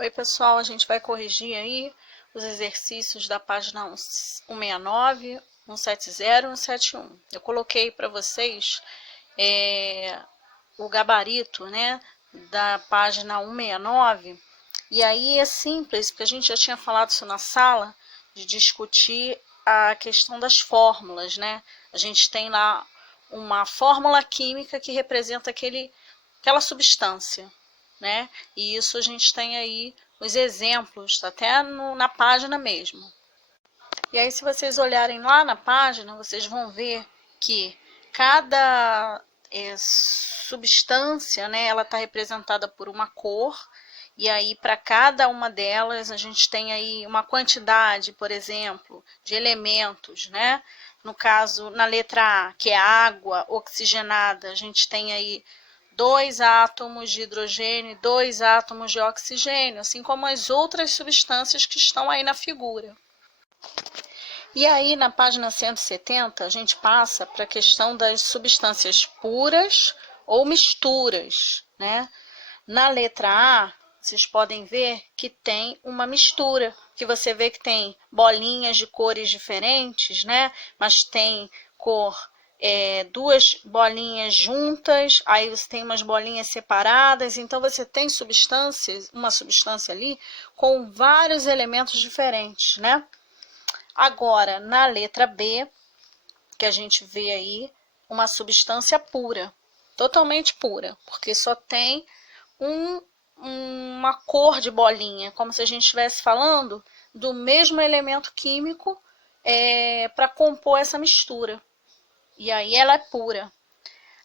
Oi, pessoal, a gente vai corrigir aí os exercícios da página 169, 170 e 171. Eu coloquei para vocês o gabarito, né, da página 169, e aí é simples, porque a gente já tinha falado isso na sala, de discutir a questão das fórmulas, né? A gente tem lá uma fórmula química que representa aquela substância, né? E isso a gente tem aí os exemplos, até na página mesmo. E aí, se vocês olharem lá na página, vocês vão ver que cada substância, né, ela está representada por uma cor, e aí para cada uma delas a gente tem aí uma quantidade, por exemplo, de elementos, né? No caso, na letra A, que é água oxigenada, a gente tem aí 2 átomos de hidrogênio e 2 átomos de oxigênio, assim como as outras substâncias que estão aí na figura. E aí, na página 170, a gente passa para a questão das substâncias puras ou misturas, né? Na letra A, vocês podem ver que tem uma mistura, que você vê que tem bolinhas de cores diferentes, né? Mas tem cor, duas bolinhas juntas, aí você tem umas bolinhas separadas, então você tem uma substância ali com vários elementos diferentes, né? Agora, na letra B, que a gente vê aí uma substância pura, totalmente pura, porque só tem uma cor de bolinha, como se a gente estivesse falando do mesmo elemento químico para compor essa mistura. E aí ela é pura.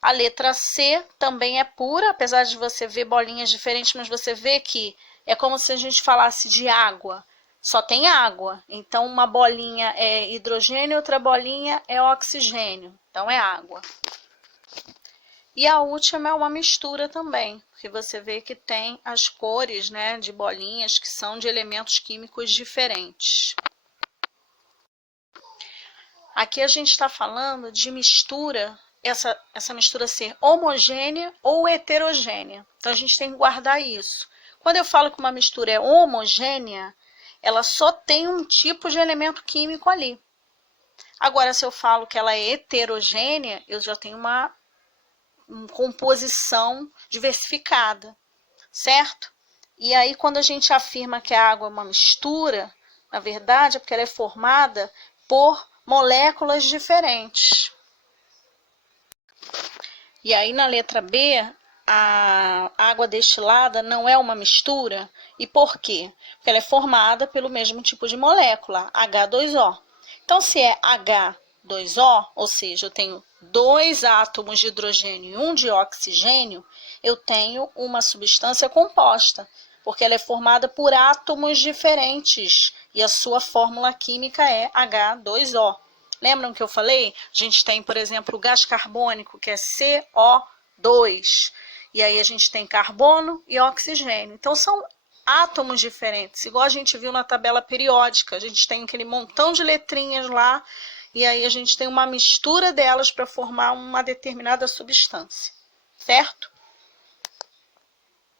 A letra C também é pura, apesar de você ver bolinhas diferentes, mas você vê que é como se a gente falasse de água. Só tem água. Então, uma bolinha é hidrogênio, outra bolinha é oxigênio. Então, é água. E a última é uma mistura também, porque você vê que tem as cores, né, de bolinhas que são de elementos químicos diferentes. Aqui a gente está falando de mistura, essa mistura ser homogênea ou heterogênea. Então, a gente tem que guardar isso. Quando eu falo que uma mistura é homogênea, ela só tem um tipo de elemento químico ali. Agora, se eu falo que ela é heterogênea, eu já tenho uma composição diversificada, certo? E aí, quando a gente afirma que a água é uma mistura, na verdade, é porque ela é formada por moléculas diferentes. E aí, na letra B, a água destilada não é uma mistura. E por quê? Porque ela é formada pelo mesmo tipo de molécula, H2O. Então, se é H2O, ou seja, eu tenho 2 átomos de hidrogênio e 1 de oxigênio, eu tenho uma substância composta, porque ela é formada por átomos diferentes e a sua fórmula química é H2O. Lembram que eu falei? A gente tem, por exemplo, o gás carbônico, que é CO2. E aí a gente tem carbono e oxigênio. Então, são átomos diferentes, igual a gente viu na tabela periódica. A gente tem aquele montão de letrinhas lá, e aí a gente tem uma mistura delas para formar uma determinada substância, certo?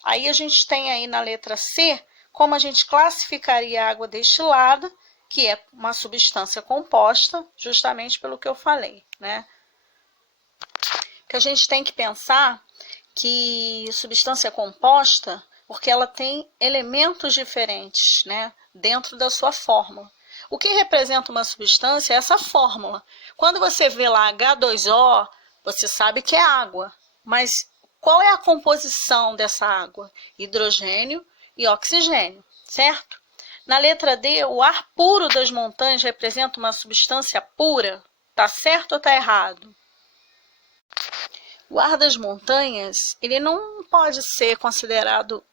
Aí a gente tem aí na letra C, como a gente classificaria a água destilada, que é uma substância composta, justamente pelo que eu falei, né? Que a gente tem que pensar que substância composta, porque ela tem elementos diferentes, né, dentro da sua fórmula. O que representa uma substância é essa fórmula. Quando você vê lá H2O, você sabe que é água, mas qual é a composição dessa água? Hidrogênio e oxigênio, certo? Na letra D, o ar puro das montanhas representa uma substância pura? Tá certo ou tá errado? O ar das montanhas, ele não pode ser considerado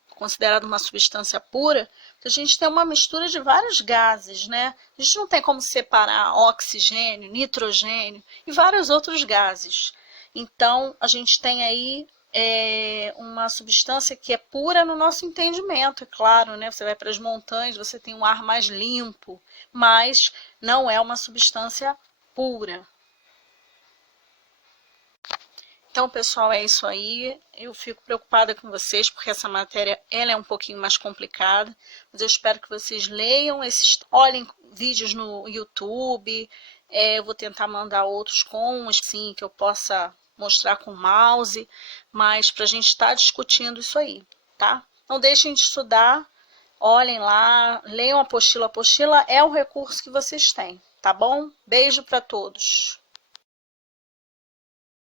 uma substância pura, porque a gente tem uma mistura de vários gases, né? A gente não tem como separar oxigênio, nitrogênio e vários outros gases. Então, a gente tem aí uma substância que é pura no nosso entendimento, é claro, né? Você vai para as montanhas, você tem um ar mais limpo, mas não é uma substância pura. Então, pessoal, é isso aí. Eu fico preocupada com vocês, porque essa matéria ela é um pouquinho mais complicada, mas eu espero que vocês leiam olhem vídeos no YouTube. Eu vou tentar mandar outros com, assim, que eu possa mostrar com o mouse, mas para a gente estar discutindo isso aí, tá? Não deixem de estudar, olhem lá, leiam a apostila. A apostila é o recurso que vocês têm, tá bom? Beijo para todos.